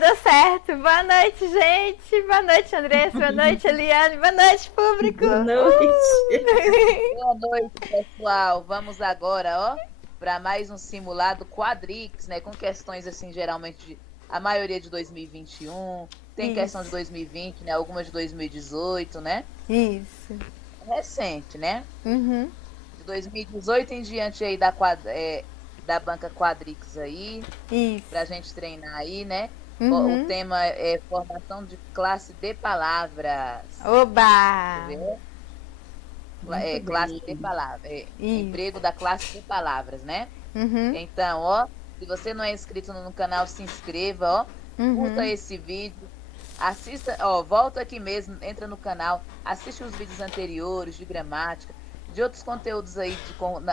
deu certo. Boa noite, gente. Boa noite, Andressa. Boa noite, Eliane. Boa noite, público. Boa noite. Boa noite, pessoal. Vamos agora, ó, para mais um simulado Quadrix, né? Com questões, assim, geralmente, a maioria de 2021. Tem questão de 2020, né? Algumas de 2018, né? Isso. Recente, né? Uhum. De 2018 em diante aí da banca Quadrix aí, Isso. pra gente treinar aí, né? Uhum. O tema é formação de classe de palavras. Oba! Muito Classe bem. de palavras. Isso. Emprego da classe de palavras, né? Uhum. Então, ó, se você não é inscrito no canal, se inscreva, ó. Uhum. Curta esse vídeo. Assista, ó, volta aqui mesmo, entra no canal, assiste os vídeos anteriores de gramática, de outros conteúdos aí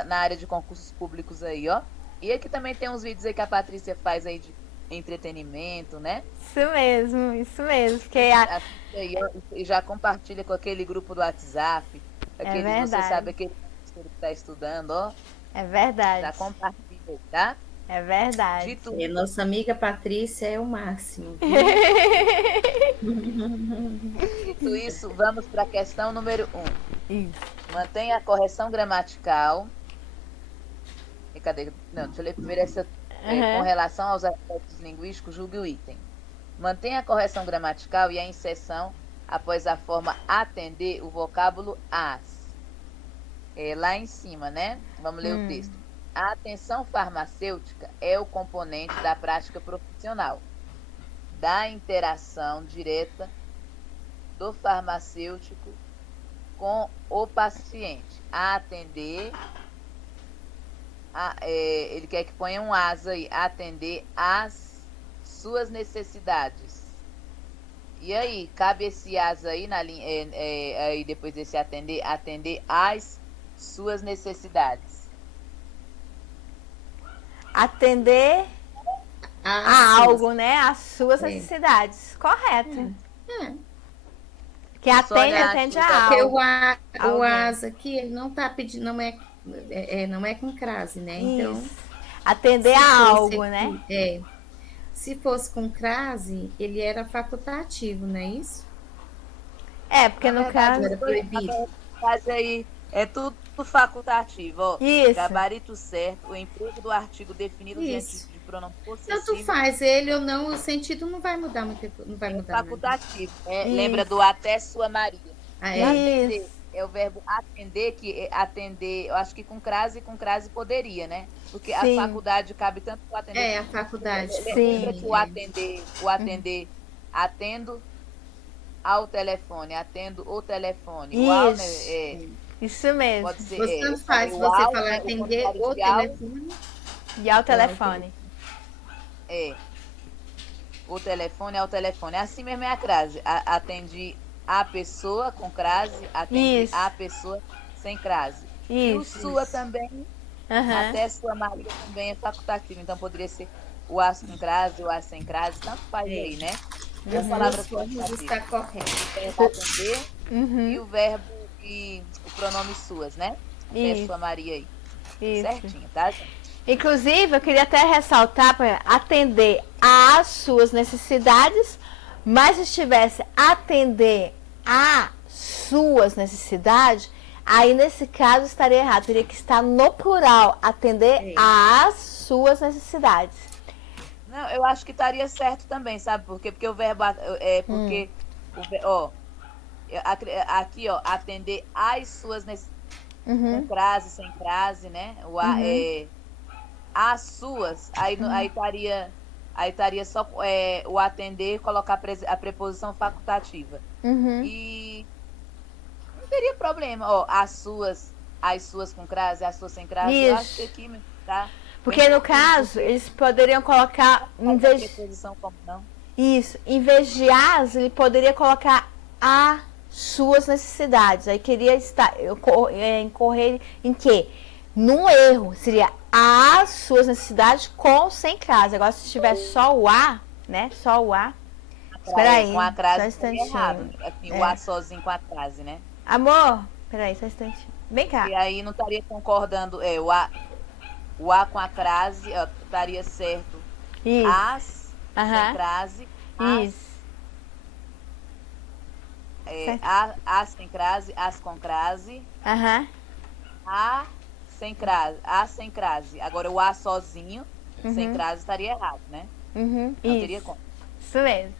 na área de concursos públicos aí, ó. E aqui também tem uns vídeos aí que a Patrícia faz aí de entretenimento, né? Isso mesmo. Porque Assiste aí, ó, e já compartilha com aquele grupo do WhatsApp, aquele, você verdade. sabe, aquele que está estudando, ó. É verdade. Já compartilha aí, tá? É verdade. Dito E nossa amiga Patrícia é o máximo. Dito isso, vamos para a questão número 1. Isso. Mantenha a correção gramatical. E cadê? Não, deixa eu ler primeiro essa. Com relação aos aspectos linguísticos, julgue o item. Mantenha a correção gramatical e a inserção após a forma atender o vocábulo as. Lá em cima, né? Vamos ler o texto. A atenção farmacêutica é o componente da prática profissional, da interação direta do farmacêutico com o paciente. A atender, ele quer que ponha um as aí, atender às suas necessidades. E aí, cabe esse as aí na linha, aí depois desse atender às suas necessidades. Atender a algo, né? Às suas necessidades. Correto. Que atende a Porque algo. o as aqui, ele não tá pedindo, não é com crase, né? Então, Isso. Atender a algo, né? Se fosse com crase, ele era facultativo, não é isso? Porque no caso era proibido. Mas aí é tudo facultativo, ó. Isso. Gabarito certo, o emprego do artigo definido diante de pronome possessivo. Tanto faz ele ou não, o sentido não vai mudar muito, não vai mudar. Facultativo. Lembra do até sua Maria. Atender é o verbo atender, que atender, eu acho que com crase poderia, né? Porque a faculdade cabe tanto o atender. A faculdade. Lembra que o atender, atendo ao telefone, atendo o telefone. Isso mesmo. Pode ser. Você tanto faz se você falar atender o telefone. E ao telefone. O telefone ao telefone. Assim mesmo é a crase. Atendi a pessoa com crase, atendi a pessoa sem crase. E o sua também, até sua Maria também é facultativo. Então poderia ser o as com crase, o as sem crase, tanto faz aí, né? As palavras está correto. O verbo atender e o verbo e o pronome suas, né? Até sua Maria aí. Certinho, tá, gente? Inclusive, eu queria até ressaltar para atender às suas necessidades, mas se estivesse atender às suas necessidades, aí nesse caso estaria errado. Teria que estar no plural, atender às suas necessidades. Não, eu acho que estaria certo também, sabe por quê? Porque o verbo porque aqui, ó, atender às suas necessidades, com crase, sem crase, né? As suas, aí estaria só o atender, colocar a preposição facultativa. E não teria problema, ó, as suas com crase, as suas sem crase. Isso. Eu acho que aqui, tá? Porque no caso, eles poderiam colocar em vez de preposição como não. Isso, em vez de as, ele poderia colocar a suas necessidades. Aí queria incorrer em quê? Num erro, seria as suas necessidades com sem crase. Agora, se tiver só o a, né? Só o a. Espera aí, com a crase só um instantinho. Errado. Assim, o a sozinho com a crase, né? Amor, peraí, só um instantinho. Vem cá. E aí não estaria concordando, o a com a crase, estaria certo. Isso. As, sem crase, Isso. Certo. A sem crase, as com crase, Aham. a sem crase. Agora o a sozinho, sem crase, estaria errado, né? Uhum. Não teria Isso. como. Isso mesmo.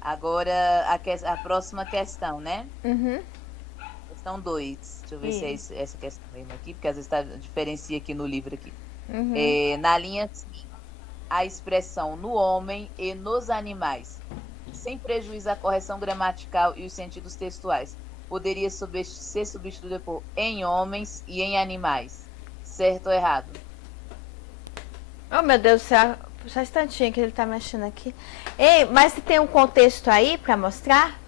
Agora a próxima questão, né? Uhum. Questão 2. Deixa eu ver se é essa questão mesmo aqui, porque às vezes diferencia aqui no livro aqui. Uhum. Na linha C, a expressão no homem e nos animais, sem prejuízo à correção gramatical e os sentidos textuais, poderia ser substituída por em homens e em animais. Certo ou errado? Oh, meu Deus do céu. Só um instantinho que ele tá mexendo aqui. Ei, mas você tem um contexto aí pra mostrar?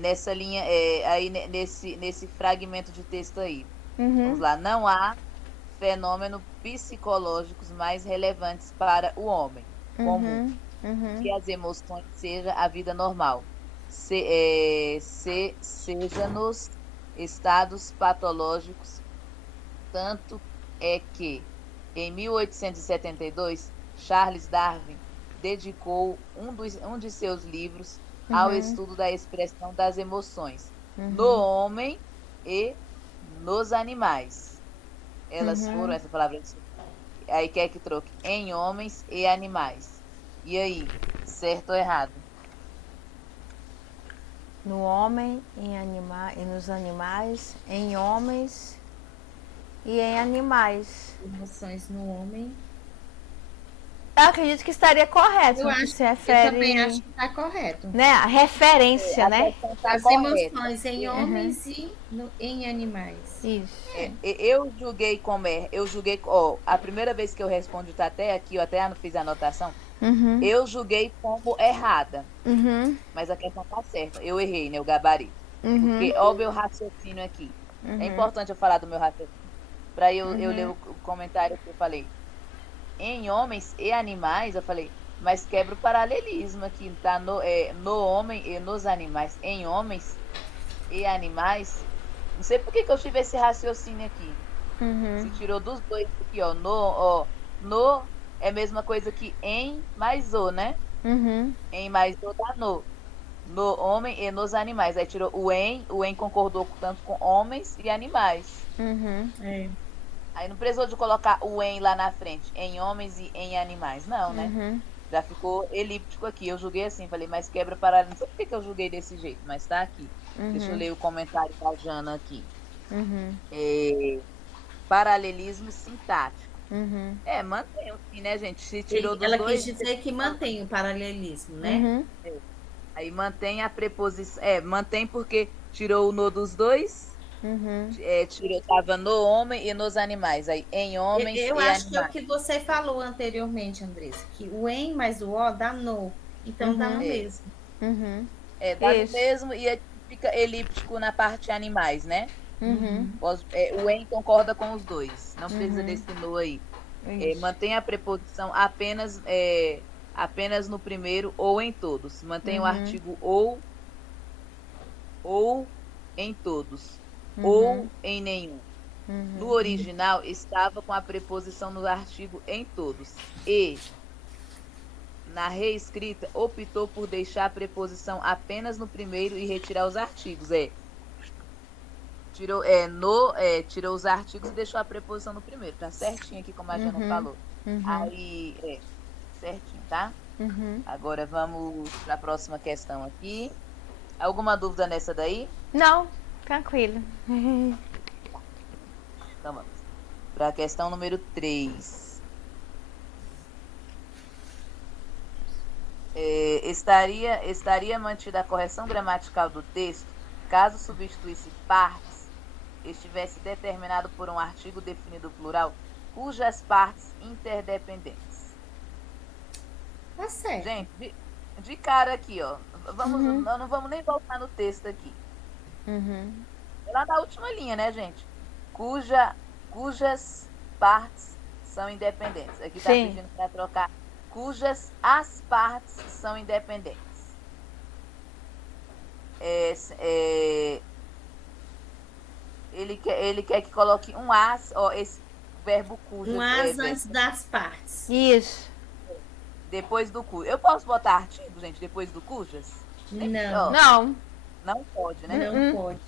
Nessa linha, aí nesse fragmento de texto aí. Uhum. Vamos lá. Não há fenômenos psicológicos mais relevantes para o homem comum que as emoções seja a vida normal, seja nos estados patológicos. Tanto é que, em 1872, Charles Darwin dedicou um de seus livros ao estudo da expressão das emoções no homem e nos animais. Elas foram, essa palavra, aí quer que troque, em homens e animais. E aí, certo ou errado? No homem e nos animais, em homens e em animais. Emoções no homem. Eu acredito que estaria correto. Eu no que acho, se eu refere, também acho que está correto. né? A referência, A né? questão tá As correta. emoções em homens e em animais. Isso. Eu julguei como eu julguei, a primeira vez que eu respondi, tá até aqui, eu até fiz a anotação, Uhum. eu julguei como errada, Uhum. mas a questão tá certa, eu errei, né, o gabarito, porque olha o meu raciocínio aqui, é importante eu falar do meu raciocínio, para eu ler o comentário que eu falei, em homens e animais, eu falei, mas quebra o paralelismo aqui, tá no homem e nos animais, em homens e animais. Não sei por que eu tive esse raciocínio aqui. Se tirou dos dois aqui, ó. No é a mesma coisa que em mais o, né? Em mais o dá no. No homem e nos animais. Aí tirou o em concordou tanto com homens e animais. É. Aí não precisou de colocar o em lá na frente, em homens e em animais. Não, né? Já ficou elíptico aqui. Eu julguei assim, falei, mas quebra paralelo. Não sei por que eu julguei desse jeito, mas tá aqui. Deixa eu ler o comentário da Jana aqui. Paralelismo sintático. Mantém o fim, né, gente? Se tirou dos Ela dois. quis dizer que mantém o paralelismo, né? Aí mantém a preposição. Mantém porque tirou o no dos dois. Tava no homem e nos animais. Aí em homens Eu e acho que é o animais. que você falou anteriormente, Andressa, que o em mais o o dá no. Então dá no mesmo. Dá no Isso. mesmo e fica elíptico na parte animais, né? O em concorda com os dois. Não precisa desse no aí. Mantém a preposição apenas no primeiro ou em todos. Mantém o artigo ou em todos. Ou em nenhum. No original, estava com a preposição no artigo em todos. E, na reescrita, optou por deixar a preposição apenas no primeiro e retirar os artigos. Tirou os artigos e deixou a preposição no primeiro. Tá certinho aqui, como a Jana falou. Aí, certinho, tá? Agora vamos para a próxima questão aqui. Alguma dúvida nessa daí? Não, tranquilo. Então vamos. Para a questão número 3. Estaria mantida a correção gramatical do texto caso substituísse partes estivesse determinado por um artigo definido plural cujas partes interdependentes. Tá certo. Gente, de cara aqui, ó. Não vamos nem voltar no texto aqui. Lá na última linha, né, gente? Cujas partes são independentes. Aqui está pedindo para trocar cujas as partes são independentes. Ele quer que coloque um as, ó, esse verbo cujas. Um as antes das partes. Isso. Depois do cujas. Eu posso botar artigo, gente, depois do cujas? Não, Não. Não pode, né? não pode.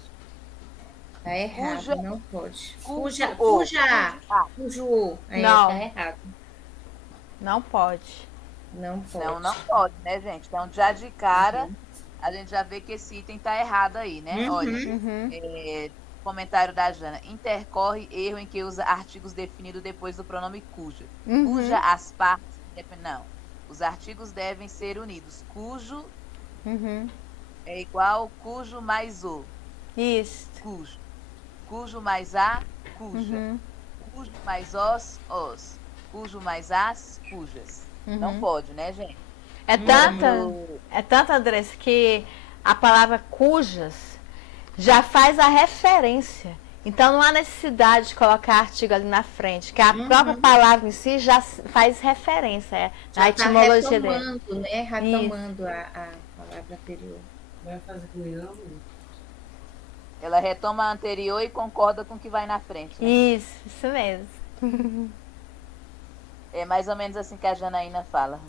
Tá errado, Cuja, não pode. cujo, Cujo. Não. Tá errado. Não pode. Não pode. Não pode, né, gente? Então, já de cara, a gente já vê que esse item tá errado aí, né? Olha, comentário da Jana. Intercorre erro em que usa artigos definidos depois do pronome cuja. Cuja as partes... Não. Os artigos devem ser unidos. Cujo é igual cujo mais o. Isso. Cujo. Cujo mais a, cuja. Cujo mais os. Cujo mais as, cujas. Não pode, né, gente? É tanta, Andressa, que a palavra cujas já faz a referência. Então não há necessidade de colocar artigo ali na frente, que a própria palavra em si já faz referência à etimologia dele. Retomando, né? Retomando a palavra anterior. Vai fazer com leão? Ela retoma a anterior e concorda com o que vai na frente. Né? Isso mesmo. É mais ou menos assim que a Janaína fala.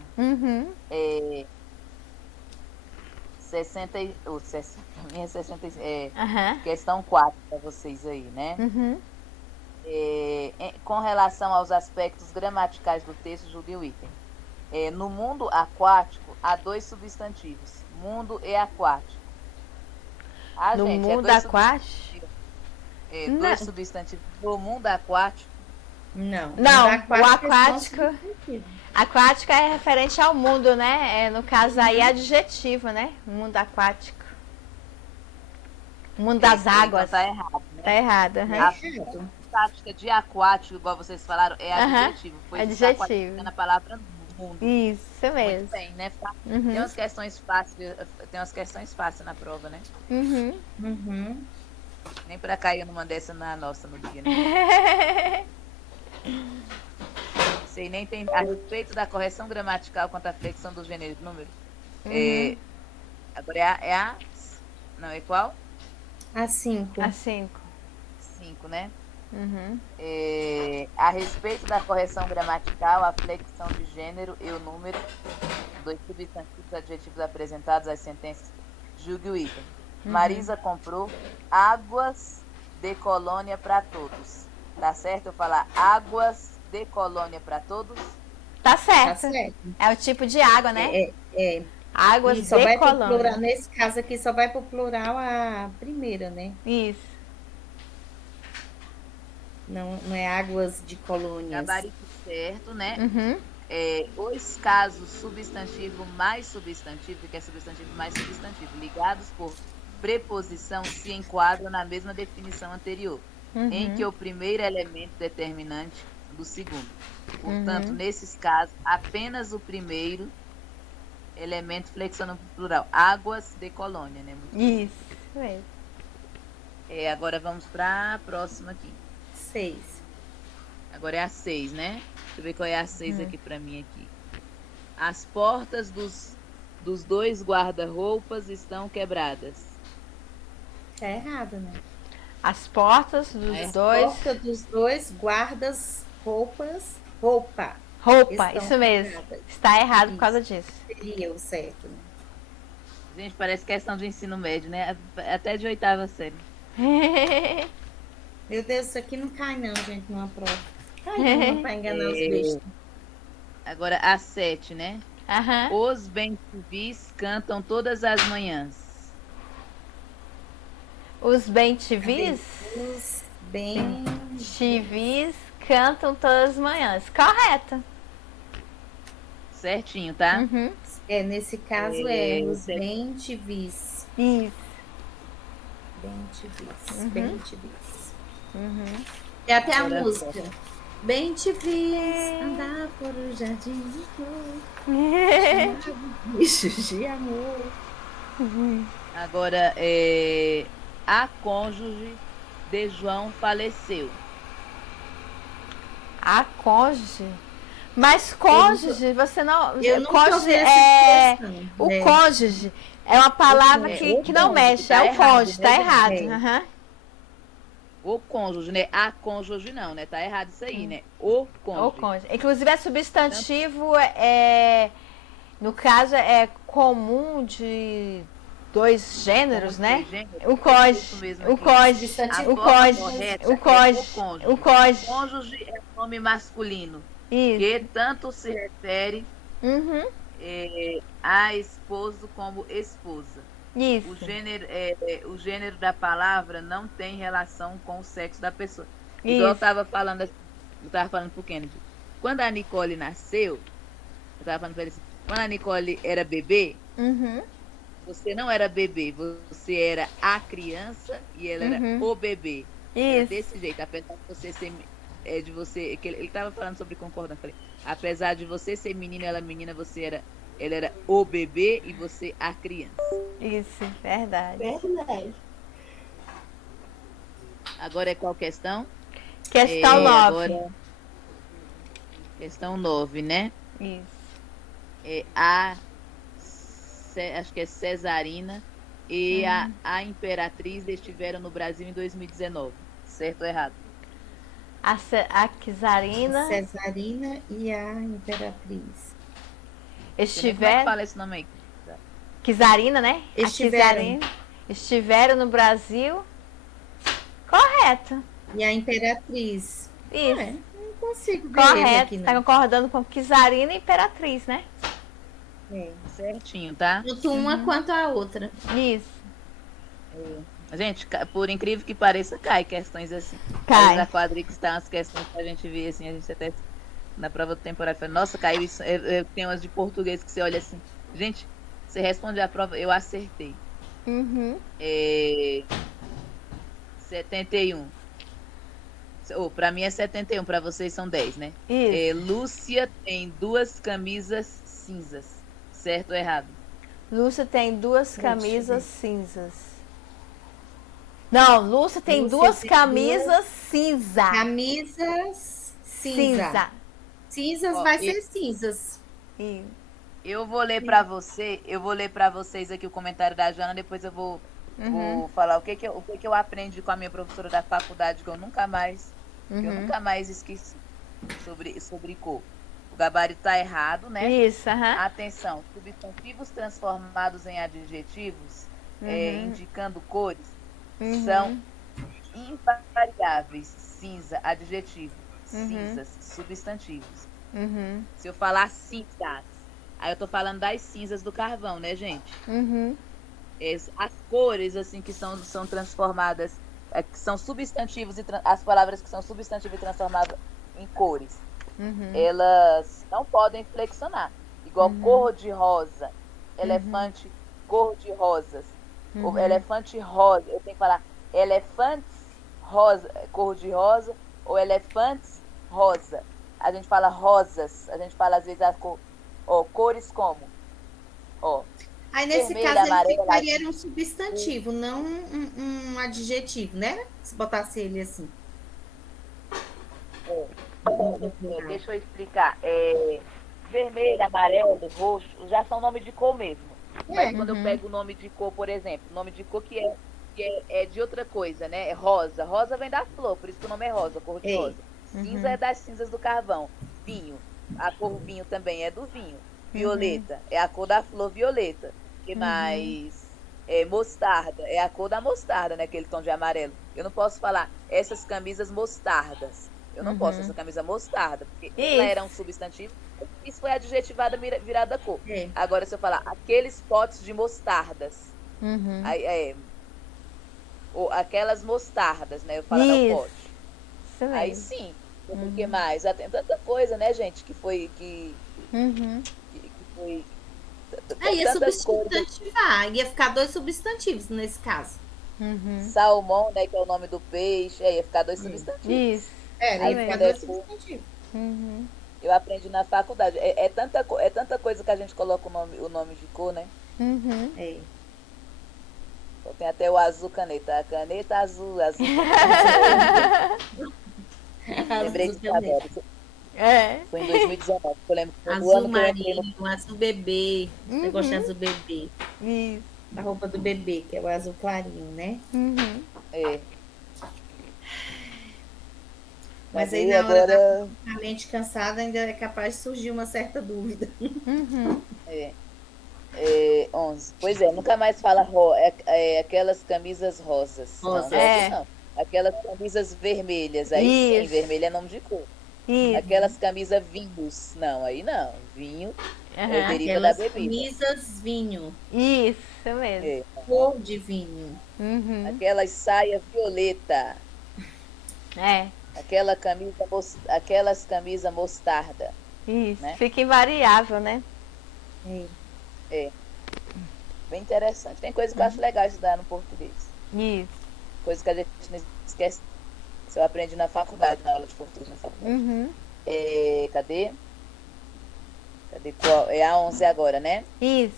60, pra mim é 60, questão 4 para vocês aí, né? Com relação aos aspectos gramaticais do texto, julgue o item. No mundo aquático, há 2 substantivos. Mundo e aquático. No gente, mundo aquático? 2 substantivos do mundo aquático. Não, o aquático é referente ao mundo, né? No caso aí é adjetivo, né? Mundo aquático. Mundo das águas. Então tá errado, né? Tá errado. A tática de aquático, igual vocês falaram, é adjetivo. Pois adjetivo. Na palavra mundo. Isso mesmo. Muito bem, né? Tem umas questões fáceis na prova, né? Nem pra cair numa dessa na nossa no dia, né? Sei nem tem a respeito da correção gramatical quanto à flexão do gênero e número. Agora não, é qual? A 5. A 5. 5, né? A respeito da correção gramatical, a flexão de gênero e o número, 2 substantivos adjetivos apresentados às sentenças, julgue o item. Marisa comprou águas de colônia para todos. Tá certo eu falar águas de colônia para todos? Tá certo. É o tipo de água, né? Águas e só de vai colônia. Pro plural, nesse caso aqui, só vai para o plural a primeira, né? Isso. Não é águas de colônias. Gabarito certo, né? Os casos substantivo mais substantivo, que é substantivo mais substantivo, ligados por preposição, se enquadram na mesma definição anterior, em que o primeiro elemento determinante do segundo. Portanto, nesses casos, apenas o primeiro elemento flexiona o plural. Águas de colônia, né? Isso mesmo. Agora vamos para a próxima aqui. 6. Agora é a 6, né? Deixa eu ver qual é a 6 aqui para mim aqui. As portas dos 2 guarda-roupas estão quebradas. Tá errado, né? As portas dos dois... Porta dos 2 guardas-roupas... Roupa, isso mesmo. Quebradas. Está errado por causa disso. Seria o certo, né? Gente, parece questão de ensino médio, né? Até de 8ª série. Meu Deus, isso aqui não cai não, gente, numa prova. Cai não, pra enganar os bestas. Agora, a 7, né? Os bem-te-vis cantam todas as manhãs. Os bem-te-vis? Os bem-te-vis cantam todas as manhãs. Correto. Certinho, tá? Nesse caso os bem-te-vis. Isso. Bem-te-vis. Bem-te-vis. Tem até a música. Bem-te-vis, andar por o jardim de flor. Bichos de amor. Agora, a cônjuge de João faleceu. A cônjuge? Mas cônjuge, você não... Eu não cônjuge o cônjuge é uma palavra que não mexe. Tá é o cônjuge, errado, tá né, errado. O cônjuge, né? A cônjuge não, né? Tá errado isso aí, né? O O cônjuge. cônjuge. Inclusive, é substantivo, no caso, é comum de dois gêneros, Como né? dois gêneros, O isso cônjuge, mesmo o aqui. cônjuge, A o forma cônjuge, correta o é cônjuge, o cônjuge. o cônjuge. Cônjuge é nome masculino, Isso. que tanto se refere Uhum. a esposo como esposa. Isso. O gênero da palavra não tem relação com o sexo da pessoa. Igual eu Isso. estava falando, pro Kennedy. Quando a Nicole nasceu, eu estava falando para ele assim, quando a Nicole era bebê, Uhum. você não era bebê, você era a criança e ela era o bebê. Era Isso. desse jeito, apesar de você ser de você, que ele estava falando sobre concordância, falei, apesar de você ser menino, ela menina, ela era o bebê e você a criança. Isso, verdade. Verdade. Agora é qual questão? Questão 9. Agora, questão 9, né? Isso. Acho que é Cesarina e a Imperatriz estiveram no Brasil em 2019. Certo ou errado? A Czarina Cesarina e a Imperatriz. Como é que estiveram. fala esse nome aí? Czarina, né? Estiveram. A Czarina estiveram no Brasil. Correto. E a Imperatriz. Isso. Não consigo ver ele Correto. aqui, Tá não. concordando com Czarina e Imperatriz, né? Certinho, tá? Tanto uma quanto a outra. Isso. Gente, por incrível que pareça, cai questões assim. Cai. A Quadrix tá umas questões que a gente vê assim, a gente até na prova do temporário fala, nossa, caiu isso. Tem umas de português que você olha assim, gente, você responde a prova, eu acertei. Uhum. 71. Pra mim é 71, pra vocês são 10, né? Isso. Lúcia tem 2 camisas cinzas. Certo ou errado? Lúcia tem 2 camisas cinzas. Não, Lúcia tem Lúcia 2 tem camisas cinza. Camisas cinza. Cinza. Cinzas vai ser cinzas. Isso. Eu vou ler pra vocês aqui o comentário da Jana, depois eu vou falar o que eu aprendi com a minha professora da faculdade, que eu nunca mais esqueci sobre cor. O gabarito tá errado, né? Isso, Atenção, substantivos transformados em adjetivos, indicando cores, são invariáveis. Cinza, adjetivo. Cinzas, substantivos. Se eu falar cinzas, aí eu tô falando das cinzas do carvão, né, gente? As cores, assim, que são transformadas, que são substantivos, as palavras que são substantivo e transformadas em cores, elas não podem flexionar. Igual cor de rosa, elefante, cor de rosas. O elefante rosa, eu tenho que falar elefantes rosa, cor de rosa, ou elefantes rosa. A gente fala rosas, a gente fala às vezes cores como, Aí nesse vermelho, caso amarelo, ele ficaria um substantivo, não um adjetivo, né? Se botasse ele assim. Deixa eu explicar. Vermelho, amarelo, roxo, já são nome de cor mesmo. Mas quando eu pego o nome de cor, por exemplo, nome de cor que é de outra coisa, né? É rosa. Rosa vem da flor, por isso que o nome é rosa, cor de rosa. Cinza é das cinzas do carvão. Vinho, a cor vinho também é do vinho. Violeta é a cor da flor violeta. Que mais? Mostarda é a cor da mostarda, né? Aquele tom de amarelo. Eu não posso falar essas camisas mostardas. Eu não posso, essa camisa mostarda, porque ela era um substantivo. Isso foi adjetivada virada cor. Agora, se eu falar aqueles potes de mostardas, ou aquelas mostardas, né? Eu falo no pote. Aí sim, o que mais? Tem tanta coisa, né, gente, que foi. Que foi. Aí ia substantivar, ia ficar 2 substantivos nesse caso. Salmão, né, que é o nome do peixe, ia ficar 2 substantivos. Isso. Ia ficar 2 substantivos. Eu aprendi na faculdade. É tanta coisa que a gente coloca o nome de cor, né? Tem até o azul caneta. A caneta azul, azul. Lembrei de agora. Foi em 2019. Eu lembro que foi azul ano marinho, azul bebê. Você gosta de azul bebê? Isso. A roupa do bebê, que é o azul clarinho, né? Mas aí Cadê na hora agora? da mente cansada ainda é capaz de surgir uma certa dúvida. Uhum. É, 11. Pois é, nunca mais fala aquelas camisas rosas. Não, Rosas. rosas É. não. Aquelas camisas vermelhas. Aí sim, Isso. vermelho é nome de cor. Isso. Aquelas camisas vinhos. Não, aí não. Vinho Aham. deriva da Aquelas bebida. camisas vinho, Isso mesmo. É. cor de vinho. Uhum. Aquelas saia violeta. É. Aquelas camisa mostarda, Isso. né? Fica invariável, né? É. É, bem interessante. Tem coisa que eu acho legal de estudar no português. Isso. Coisa que a gente não esquece. Que eu aprendi na faculdade, na aula de português na faculdade. Uhum. Cadê? Cadê qual? É a 11 agora, né? Isso.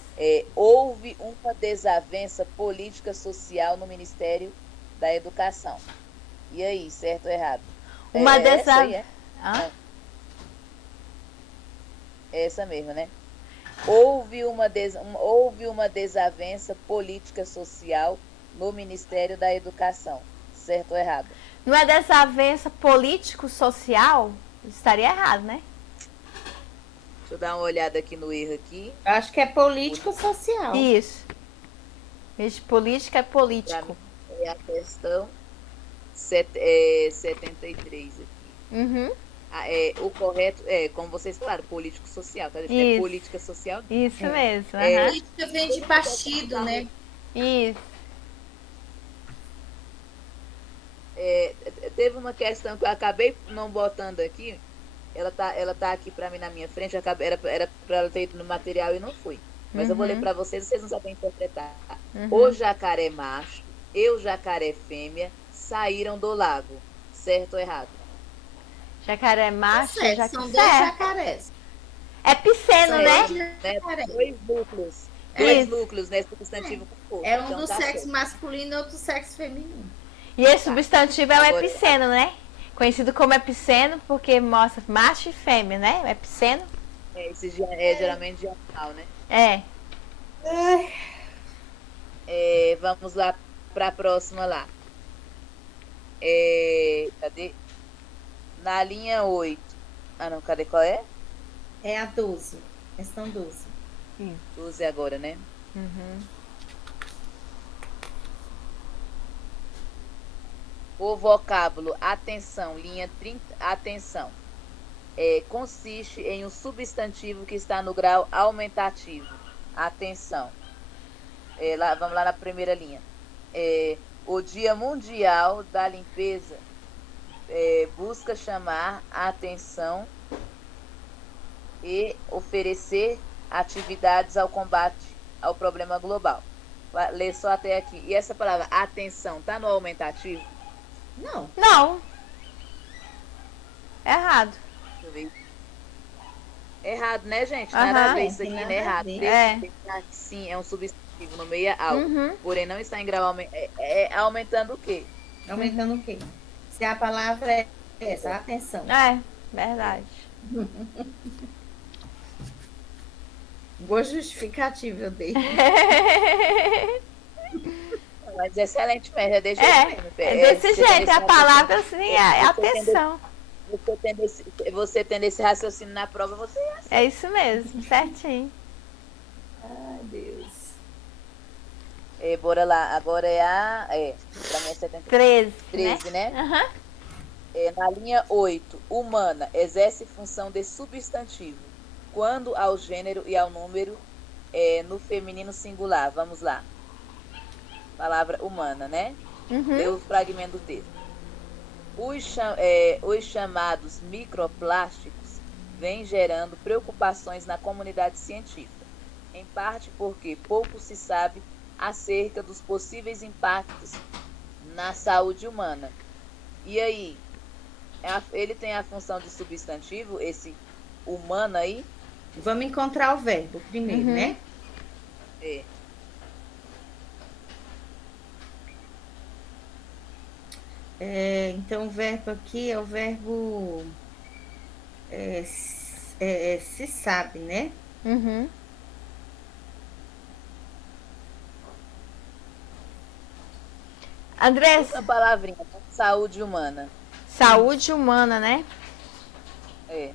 Houve uma desavença política social no Ministério da Educação. E aí, certo ou errado? Uma Essa aí, desavença. Não, é essa mesmo, né? Houve uma desavença política social no Ministério da Educação. Certo ou errado? Não é desavença político-social? Estaria errado, né? Deixa eu dar uma olhada aqui no erro aqui. Eu acho que é político-social. Isso. Esse política é Para político. mim, é a questão 73 aqui. Uhum. O correto é, como vocês falaram, político-social. Tá? Isso é Isso. política social. Isso É. mesmo. É. Aham. Política vem de partido, né? Isso. Teve uma questão que eu acabei não botando aqui. Ela tá aqui para mim na minha frente. Era para ela ter ido no material e não fui. Mas eu vou ler para vocês não sabem interpretar. O jacaré macho e o jacaré fêmea saíram do lago. Certo ou errado? Jacaré macho, Certo, jacaré. são dois jacarés. É pisceno, São né? dois jacarés. Dois núcleos. Isso. Dois núcleos, né? Substantivo com corpo. É um Então do tá sexo certo. masculino e outro do sexo feminino. E esse substantivo é o Agora- epiceno, né? Conhecido como epiceno porque mostra macho e fêmea, né? O epiceno. Esse é geralmente diagonal, né? É. Vamos lá para a próxima lá. Cadê? Na linha 8. Ah, não, cadê qual é? É a 12. Questão 12. 12 agora, né? O vocábulo atenção, linha 30, atenção, consiste em um substantivo que está no grau aumentativo. Atenção. Vamos lá na primeira linha. O Dia Mundial da Limpeza busca chamar a atenção e oferecer atividades ao combate ao problema global. Lê só até aqui. E essa palavra atenção está no aumentativo? Não. Não. Errado. Deixa eu ver. Errado, né, gente? Nada a ver isso aqui, tem né? nada a Errado. ver. Sim, é um substantivo no meio é alto. Uhum. Porém, não está em grau aumentando o quê? Aumentando o quê? Se a palavra é essa, atenção. É, verdade. Boa justificativa eu dei. Mas excelente mesmo, é desse É, jeito. é desse Você jeito. tendo A esse palavra raciocínio- assim é você tendo- atenção. Você tendo esse raciocínio na prova, você É isso mesmo, certinho. Ai, Deus. bora lá. Agora pra mim é 73, 13, né? né? Aham. Na linha 8, humana, exerce função de substantivo. Quando ao gênero e ao número no feminino singular. Vamos lá. Palavra humana, né? Lê o fragmento do texto. Os chamados microplásticos vêm gerando preocupações na comunidade científica, em parte porque pouco se sabe acerca dos possíveis impactos na saúde humana. E aí, ele tem a função de substantivo, esse humano aí? Vamos encontrar o verbo primeiro, né? É. Então, o verbo aqui é o verbo se sabe, né? Uhum. Andressa, Uma palavrinha, saúde humana. Saúde humana, né? É.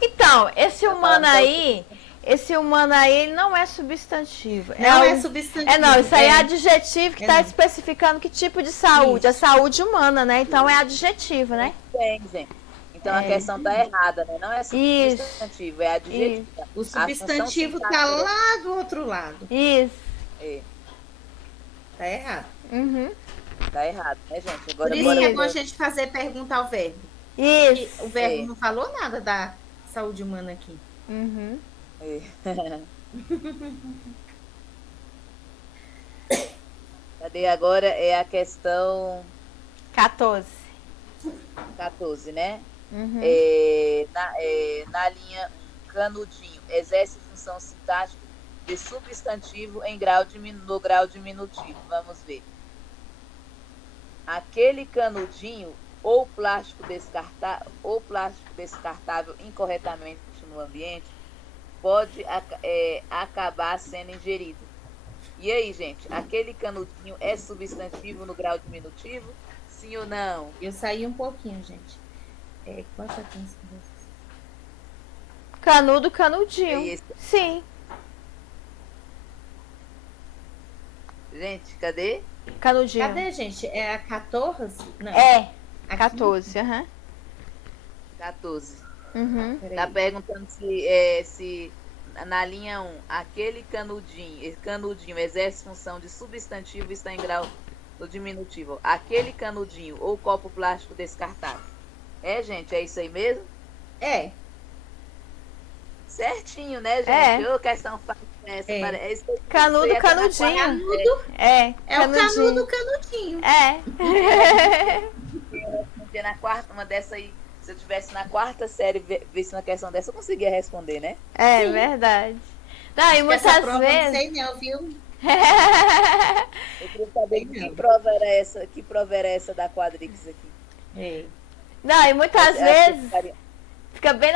Então, esse Tá humano falando aí, ele não é substantivo. Não é um- substantivo. não, isso aí é adjetivo que É está não. especificando que tipo de saúde. A Isso. saúde humana, né? Então é adjetivo, né? Bem, gente. Então a questão tá errada, né? Não é Isso. substantivo, é adjetivo. O A função substantivo tá sintática lá do outro lado. Isso. é, Tá errado. Uhum. tá errado, né, gente? Por Agora isso bora que é Isso. bom a gente fazer pergunta ao verbo. Isso. E o verbo É. não falou nada da saúde humana aqui. Uhum. É. Cadê agora? É a questão 14. 14, né? Uhum. Na linha 1, canudinho, exerce função sintática de substantivo no grau diminutivo. Vamos ver. Aquele canudinho ou plástico descartável incorretamente no ambiente pode acabar sendo ingerido. E aí, gente, aquele canudinho é substantivo no grau diminutivo? Sim ou não? Eu saí um pouquinho, gente. Quanto é que Canudo, canudinho. É esse. Sim. Gente, cadê? Canudinho. Cadê, gente? É a 14? Não. É. Aqui? 14, aham. 14. Uhum. Peraí. Tá perguntando se na linha 1, aquele canudinho exerce função de substantivo e está em grau do diminutivo. Aquele canudinho ou copo plástico descartável. Gente, é isso aí mesmo? É. Certinho, né, gente? É. Ô, questão fácil essa. É. Isso aí- Canudo, isso aí tá na canudinho. Canudo. É. É o canudo canudinho. É. Porque na quarta, uma dessa aí, se eu tivesse na quarta série, visse uma questão dessa, eu conseguia responder, né? É Sim. verdade. Não, e Essa muitas prova eu não vezes. sei não, viu? Eu queria saber Sei não. que prova era essa da Quadrix aqui. É. Não, e muitas Eu acho que vezes ficaria- fica bem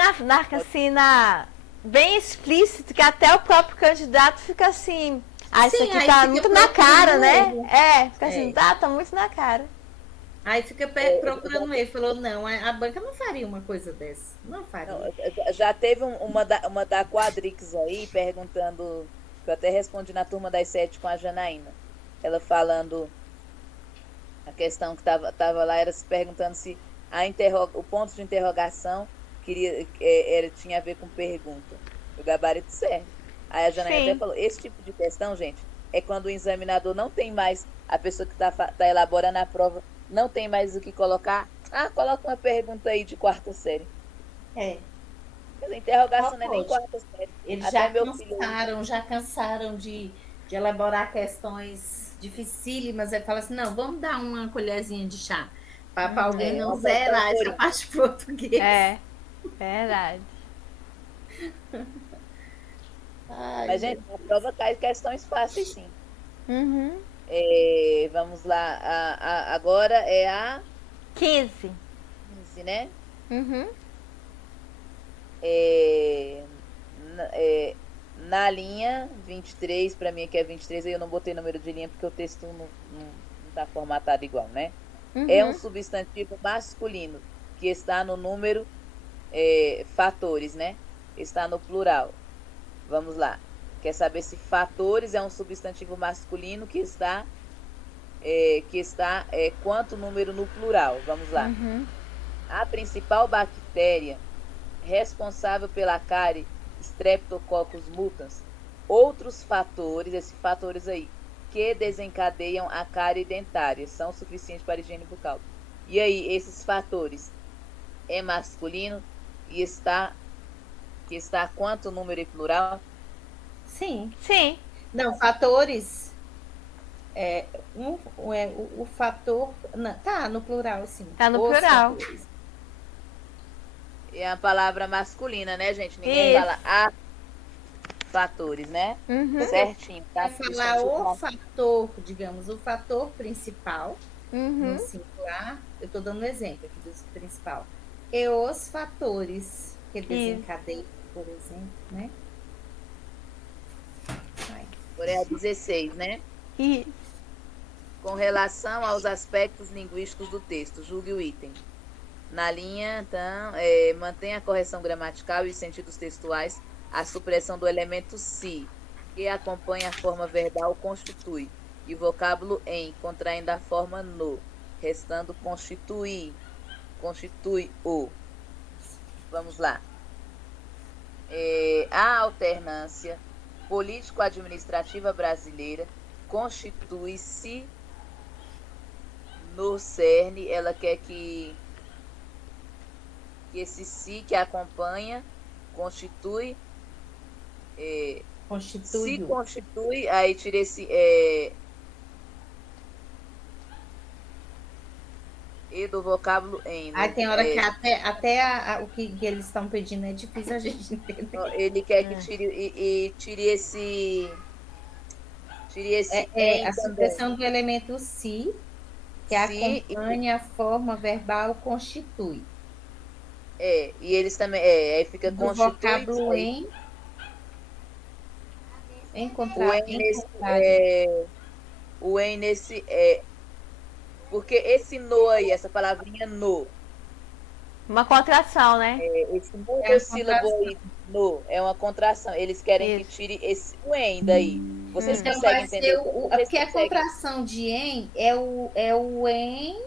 bem explícito que até o próprio candidato fica assim. Ah, isso Sim, aqui aí tá fica muito na cara, procurando né? erro. Fica assim, É. tá muito na cara. Aí fica procurando ele. Falou, não, a banca não faria uma coisa dessa. Não faria. Não, já teve uma da Quadrix aí, perguntando, que eu até respondi na turma das 7 com a Janaína. Ela falando, a questão que tava lá era se perguntando se o ponto de interrogação tinha a ver com pergunta. O gabarito serve. Aí a Janaína Sim. até falou, esse tipo de questão, gente, é quando o examinador não tem mais, a pessoa que tá elaborando a prova, não tem mais o que colocar. Coloca uma pergunta aí de quarta série. É. Quer dizer, interrogação não é nem Pode. quarta série. Eles Até meu filho. já cansaram de elaborar questões dificílimas. Aí fala assim, não, vamos dar uma colherzinha de chá. Para alguém não uma zerar essa procura. parte de português. É. Verdade. Ai, Mas, gente, a prova cai questões fáceis, sim. Uhum. Vamos lá. Agora é a 15. 15, né? Uhum. Na linha 23, para mim aqui é 23, aí eu não botei número de linha porque o texto não tá formatado igual, né? Uhum. É um substantivo masculino que está no número fatores, né? Está no plural. Vamos lá. Quer saber se fatores é um substantivo masculino que está quanto número no plural? Vamos lá. Uhum. A principal bactéria responsável pela cárie Streptococcus mutans, outros fatores, esses fatores aí, que desencadeiam a cárie dentária, são suficientes para a higiene bucal. E aí, esses fatores é masculino e que está quanto número em plural? Sim. Sim. Não, fatores. O fator. Não, tá no plural, sim. Tá no Os plural. fatores. É a palavra masculina, né, gente? Ninguém Isso. fala a fatores, né? Uhum. Certinho, tá? Vai falar o fator, digamos, o fator principal, Uhum. no singular. Eu estou dando um exemplo aqui do principal. E os fatores que desencadeiam, por exemplo, né? Vai. Agora é a 16, né? Isso. Com relação aos aspectos linguísticos do texto, julgue o item. Na linha, então, mantém a correção gramatical e os sentidos textuais, a supressão do elemento se, que acompanha a forma verbal constitui, e o vocábulo em, contraindo a forma no, restando constitui, constitui o. Vamos lá. A alternância político-administrativa brasileira constitui-se no cerne, ela quer que esse si que acompanha constitui, se constitui, aí tira esse e do vocábulo em. Aí tem hora que até o que eles estão pedindo é difícil a gente entender. Ele quer que tire esse a supressão do elemento si, que acompanha a forma verbal constitui. E eles também, aí fica do constitui. Vocábulo em o em nesse porque esse no aí, essa palavrinha no. Uma contração, né? Esse monossílabo aí, no, é uma contração. Eles querem que tire esse o em daí. Vocês então conseguem entender? Porque a contração de em é o em.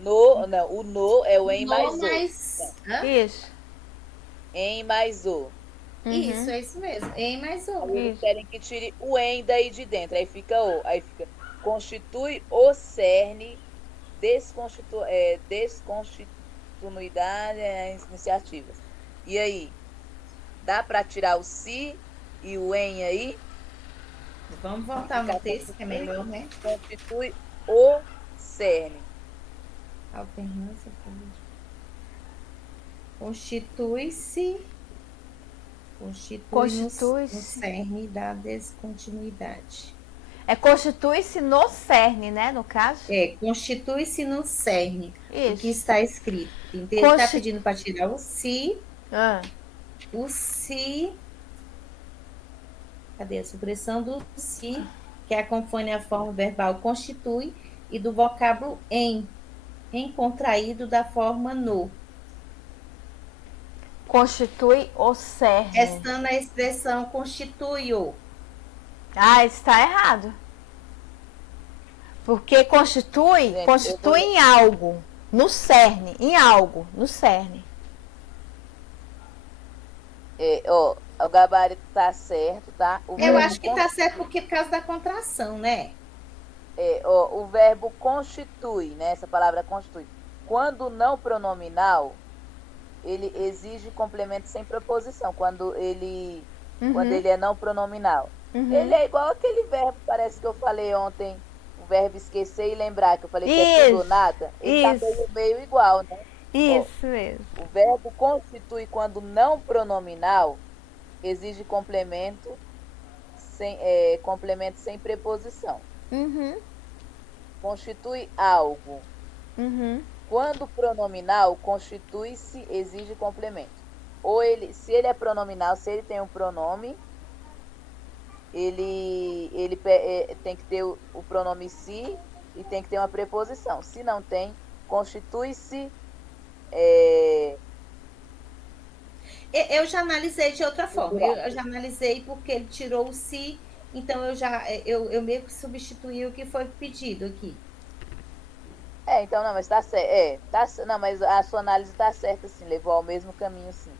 No, não, o no é o em mais o. Isso. Em mais o. Isso, é isso mesmo. Em mais o. Eles querem que tire o em daí de dentro. Aí fica o. Aí fica constitui o cerne, descontinuidade, iniciativas. E aí? Dá para tirar o si e o em aí? Vamos voltar no texto, que é melhor, né? Constitui o cerne. Alternância política. Constitui-se no cerne da descontinuidade. Constitui-se no cerne, né, no caso? Constitui-se no cerne. Isso. O que está escrito. Então, ele está pedindo para tirar o si. O si. Cadê a supressão do si, que acompanha a forma verbal constitui, e do vocábulo em contraído da forma no. Constitui o cerne. Restando a expressão constitui-o. Está errado. Porque constitui em algo. No cerne. Em algo. No cerne. O gabarito tá certo, tá? Eu acho que tá certo porque por causa da contração, né? O verbo constitui, né? Essa palavra constitui. Quando não pronominal, ele exige complemento sem preposição. Quando ele é não pronominal. Ele é igual aquele verbo, parece que eu falei ontem, o verbo esquecer e lembrar, que eu falei que é tudo ou nada. Ele tá meio igual, né? Isso mesmo. O verbo constitui quando não pronominal exige complemento sem preposição. Constitui algo. Quando pronominal, constitui-se, exige complemento. Ou se ele é pronominal, se ele tem um pronome, ele tem que ter o pronome se e tem que ter uma preposição. Se não tem, constitui-se. Eu já analisei de outra forma. Eu já analisei porque ele tirou o si, então eu meio que substituí o que foi pedido aqui. Então, não, mas tá certo. Não, mas a sua análise tá certa, sim, levou ao mesmo caminho, sim.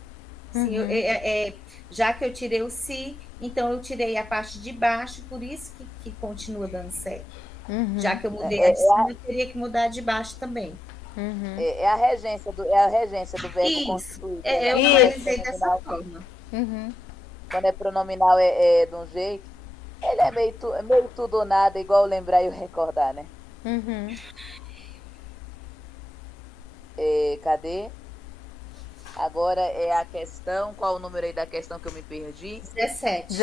Sim, já que eu tirei o si, então eu tirei a parte de baixo, por isso que continua dando certo. Já que eu mudei a de cima, eu teria que mudar a de baixo também. É a regência do verbo constituir. Eu analisei dessa forma. Quando é pronominal de um jeito, ele é meio tudo ou nada, igual lembrar e recordar, né? Cadê? Agora é a questão. Qual o número aí da questão que eu me perdi? 17.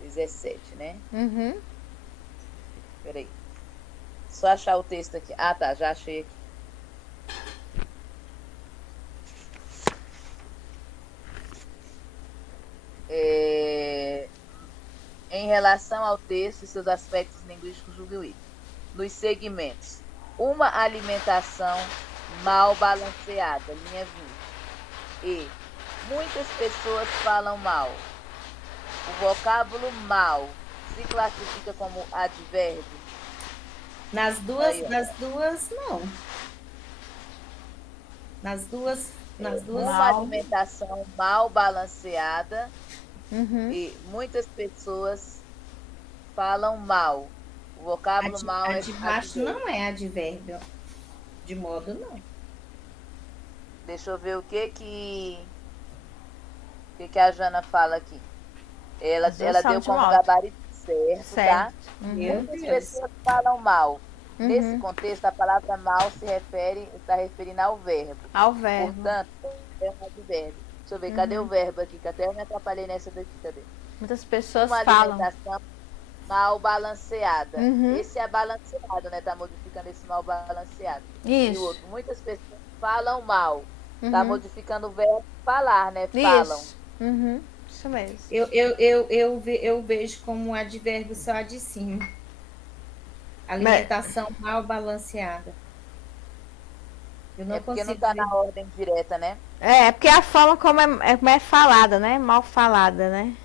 17, né? Peraí. Só achar o texto aqui. Ah, tá, já achei aqui. Em relação ao texto e seus aspectos linguísticos, julgue o item. Nos segmentos. uma alimentação mal balanceada, linha 20. E muitas pessoas falam mal. O vocábulo mal se classifica como advérbio? Nas duas, não. Nas duas. Uma alimentação mal balanceada e muitas pessoas falam mal. O vocábulo mal é de baixo, não é advérbio. De modo não. Deixa eu ver o que a Jana fala aqui. Ela deu como gabarito certo, tá? Muitas pessoas falam mal. Nesse contexto, a palavra mal está referindo ao verbo. Ao verbo. Portanto, é um advérbio. Deixa eu ver, cadê o verbo aqui? Que até eu me atrapalhei nessa daqui, cadê? Muitas pessoas uma falam. alimentação mal balanceada. Esse é balanceado, né? Tá modificando esse mal balanceado. Isso. E o outro, muitas pessoas falam mal. Tá modificando o verbo falar, né? Falam. Isso mesmo. Eu vejo como um advérbio só de cima. Alimentação mal balanceada. Eu não porque consigo não tá na ordem direta, né? É porque a forma como é falada, né? Mal falada, né?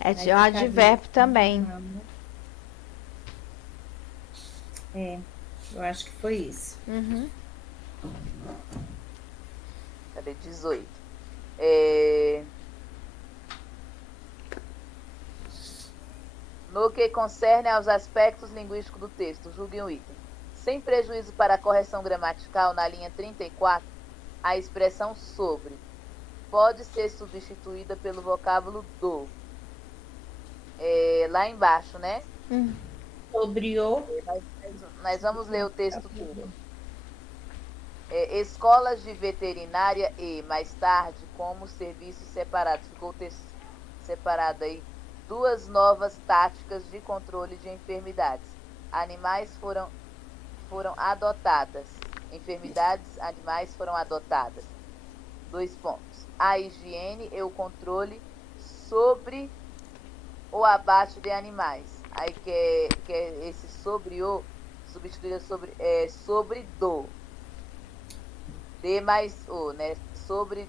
É de um advérbio também. Eu acho que foi isso. Cadê? 18. No que concerne aos aspectos linguísticos do texto, julgue um item. Sem prejuízo para a correção gramatical, na linha 34, a expressão sobre pode ser substituída pelo vocábulo do. Lá embaixo, né? Sobre o. Nós vamos ler o texto todo. Escolas de veterinária e, mais tarde, como serviços separados. Ficou o texto separado aí. 2 novas táticas de controle de enfermidades. Animais foram adotadas. Enfermidades animais foram adotadas. 2 pontos. A higiene e o controle sobre o abate de animais. Aí que é esse sobre o, substituído sobre do. D mais o, né? Sobre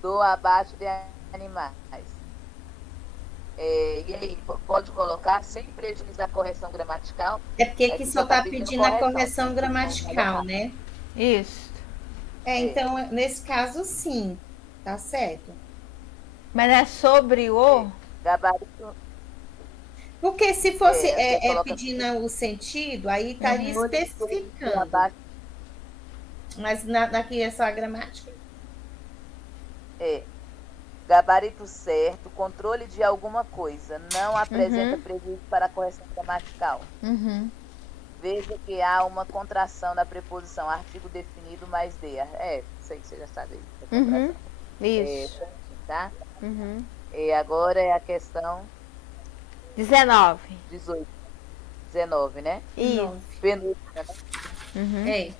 do abate de animais. E aí, pode colocar sem prejuízo da correção gramatical. É porque aqui só está pedindo a correção gramatical, né? Isso. Então, nesse caso, sim. Tá certo. Mas é sobre o? Gabarito. Porque se fosse pedindo o sentido, aí estaria especificando. Mas aqui é só a gramática? Gabarito certo, controle de alguma coisa, não apresenta prejuízo para a correção gramatical. Veja que há uma contração da preposição artigo definido mais de. Sei que você já sabe. Isso. Tá? E agora é a questão 19. 18. 19, né? Isso. Penúltima, né?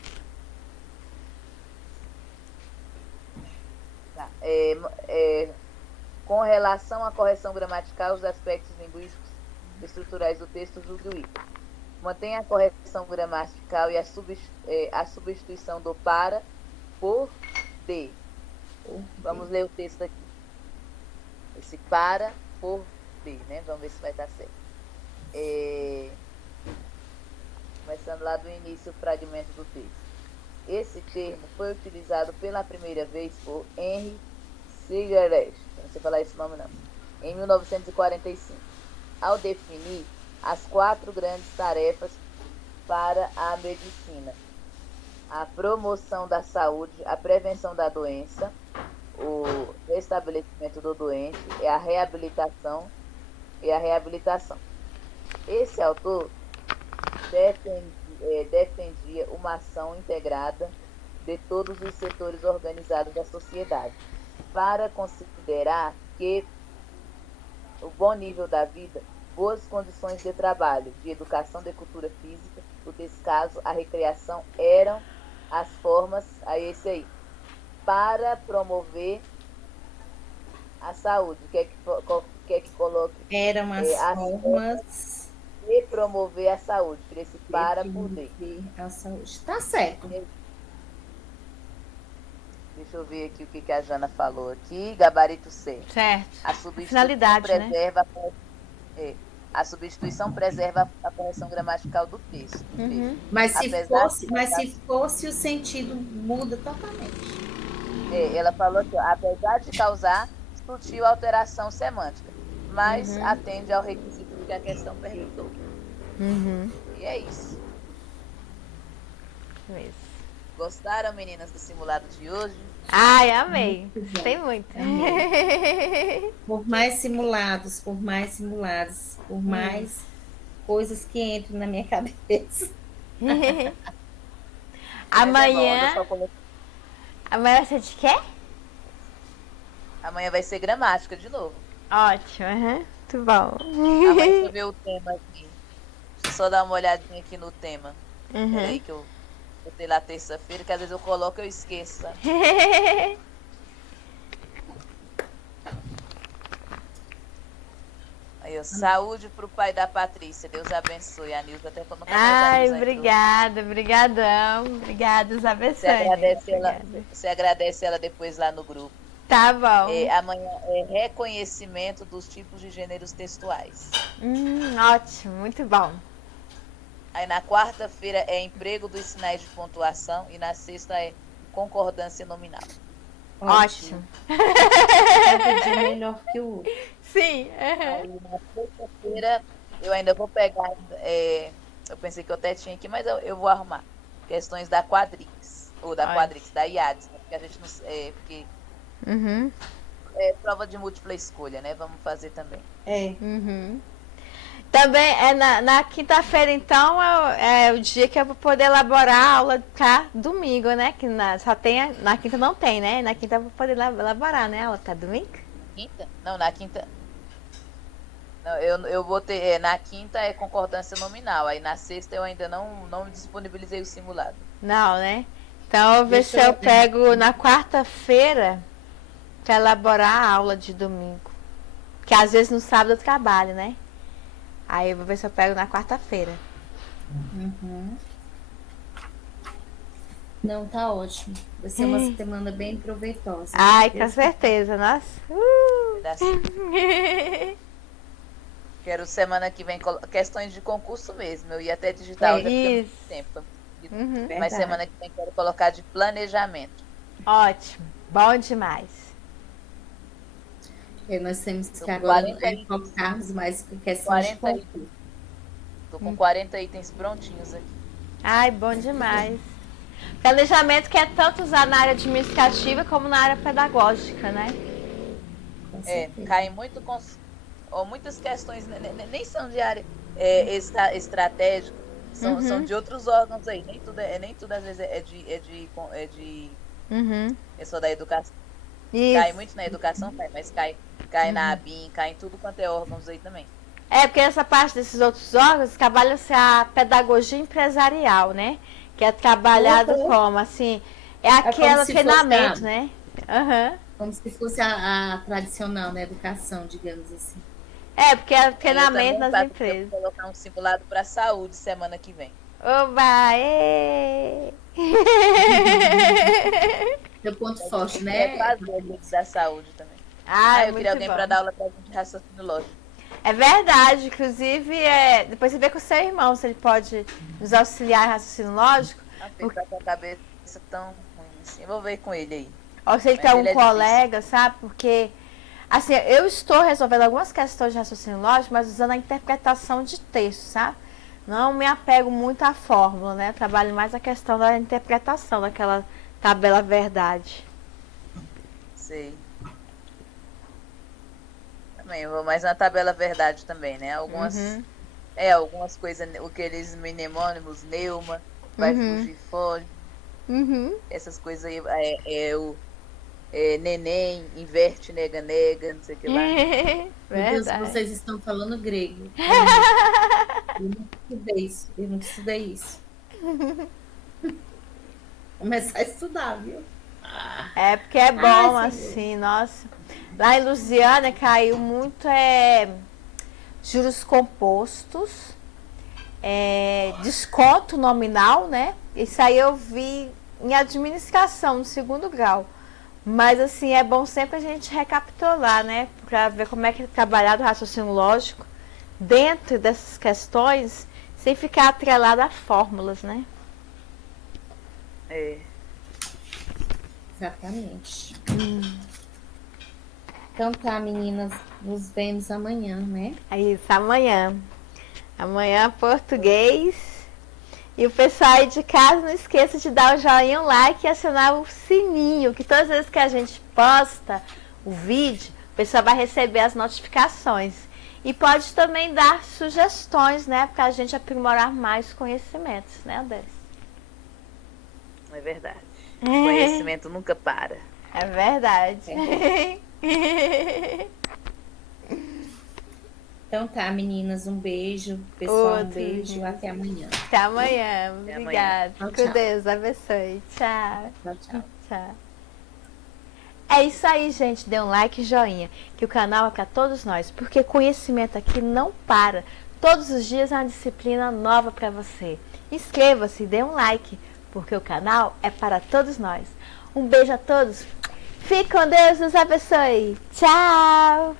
Tá. Com relação à correção gramatical, os aspectos linguísticos estruturais do texto, julgue o item. Mantenha a correção gramatical e a substituição do para por de. Vamos ler o texto aqui. Esse para por de, né? Vamos ver se vai dar certo. Começando lá do início, o fragmento do texto. Esse termo foi utilizado pela primeira vez por Henry Sigaret, não sei falar esse nome não, em 1945, ao definir as 4 grandes tarefas para a medicina: a promoção da saúde, a prevenção da doença, o restabelecimento do doente e a reabilitação. Esse autor defendia uma ação integrada de todos os setores organizados da sociedade, para considerar que o bom nível da vida, boas condições de trabalho, de educação, de cultura física, o descaso, a recreação eram as formas, para promover a saúde. Quer que coloque? Eram as formas E promover a saúde. Tira esse para poder. A saúde. Tá certo. Deixa eu ver aqui o que a Jana falou aqui. Gabarito C. Certo. A substituição Finalidade, preserva, né? A substituição preserva a correção gramatical do texto. Mas se fosse o sentido muda totalmente. Ela falou aqui, apesar de causar sutil alteração semântica, mas atende ao requisito que a questão perguntou. E é isso. Gostaram, meninas, do simulado de hoje? Ai, amei. Gostei muito. Por mais simulados, por mais coisas que entram na minha cabeça. Amanhã vai ser de quê? Amanhã vai ser gramática de novo. Ótimo, muito bom. Amanhã eu ver o tema aqui. Deixa eu só dar uma olhadinha aqui no tema. Peraí que eu botei lá terça-feira, que às vezes eu coloco e eu esqueço. Aí, saúde pro pai da Patrícia. Deus abençoe. A Nilza até colocou. Ai, obrigada, brigadão. Obrigada, Deus abençoe. Você agradece ela depois lá no grupo. Tá bom. Amanhã é reconhecimento dos tipos de gêneros textuais. Ótimo, muito bom. Aí na quarta-feira é emprego dos sinais de pontuação e na sexta é concordância nominal. Ótimo. Cada dia melhor que o outro. Sim. Aí na sexta-feira eu ainda vou pegar. Eu pensei que eu até tinha aqui, mas eu vou arrumar. Questões da Quadrix. Ou da Quadrix, da IADES, né? Porque a gente não. Porque é prova de múltipla escolha, né? Vamos fazer também. Também na quinta-feira, então, é o dia que eu vou poder elaborar a aula para domingo, né? Que só tem. Na quinta não tem, né? Na quinta eu vou poder elaborar, né? A aula para domingo? Quinta? Não, na quinta. Não, eu vou ter. Na quinta é concordância nominal. Aí na sexta eu ainda não disponibilizei o simulado. Não, né? Então eu vou ver se eu pego na quarta-feira para elaborar a aula de domingo. Que às vezes no sábado eu trabalho, né? Aí eu vou ver se eu pego na quarta-feira. Não, tá ótimo. Vai ser uma semana bem proveitosa. Ai, com certeza, nossa. Quero semana que vem questões de concurso mesmo. Eu ia até digitar hoje tempo. Mas semana que vem quero colocar de planejamento. Ótimo, bom demais. Nós temos que agora focarmos mais com questões de concurso. Estou com 40 itens prontinhos aqui. Ai, bom demais. Planejamento que é tanto usado na área administrativa como na área pedagógica, né? Cai muito com muitas questões, nem são de área estratégica, são de outros órgãos aí. Nem tudo às vezes é só da educação. Isso. Cai muito na educação, mas cai na ABIN, cai em tudo quanto é órgãos aí também. Porque essa parte desses outros órgãos trabalha-se a pedagogia empresarial, né? Que é trabalhado como, assim, aquele treinamento, né? Como se fosse a tradicional, né? Educação, digamos assim. Porque é treinamento nas empresas. Vou colocar um simulado para saúde semana que vem. Oba! Seu ponto forte, né? Fazer da saúde também. Eu queria alguém para dar aula para a gente de raciocínio lógico. É verdade, inclusive, depois você vê com o seu irmão, se ele pode nos auxiliar em raciocínio lógico. Porque com a cabeça tão ruim assim. Eu vou ver com ele aí. Ou se ele tem um colega, sabe? Porque, assim, eu estou resolvendo algumas questões de raciocínio lógico, mas usando a interpretação de texto, sabe? Não me apego muito à fórmula, né? Trabalho mais a questão da interpretação daquela tabela verdade. Sei. Também, eu vou mais na tabela verdade também, né? Algumas coisas, aqueles mnemônimos, neuma, vai fugir, foge. Essas coisas aí, neném, inverte, nega, não sei o que lá. Meu Deus, vocês estão falando grego. Eu não estudei isso. Começar a estudar, viu? Porque é bom, assim, nossa. Lá em Lusiana caiu muito juros compostos, desconto nominal, né? Isso aí eu vi em administração, no segundo grau. Mas, assim, é bom sempre a gente recapitular, né? Para ver como é que é trabalhado o raciocínio lógico dentro dessas questões, sem ficar atrelado a fórmulas, né? Exatamente. Então tá, meninas, nos vemos amanhã, né? É isso, amanhã. Amanhã, português. E o pessoal aí de casa, não esqueça de dar o joinha, um like e acionar o sininho, que todas as vezes que a gente posta o vídeo, o pessoal vai receber as notificações. E pode também dar sugestões, né? Para a gente aprimorar mais conhecimentos, né, Andrés? É verdade. Conhecimento nunca para. É verdade. Então tá, meninas, um beijo. Pessoal, um beijo. Até amanhã. Até amanhã. Obrigada. Tchau, Que tchau. Deus abençoe. Tchau. Tchau, tchau. Tchau. É isso aí, gente. Dê um like e joinha. Que o canal é para todos nós. Porque conhecimento aqui não para. Todos os dias é uma disciplina nova para você. Inscreva-se e dê um like. Porque o canal é para todos nós. Um beijo a todos. Fique com Deus. Nos abençoe. Tchau.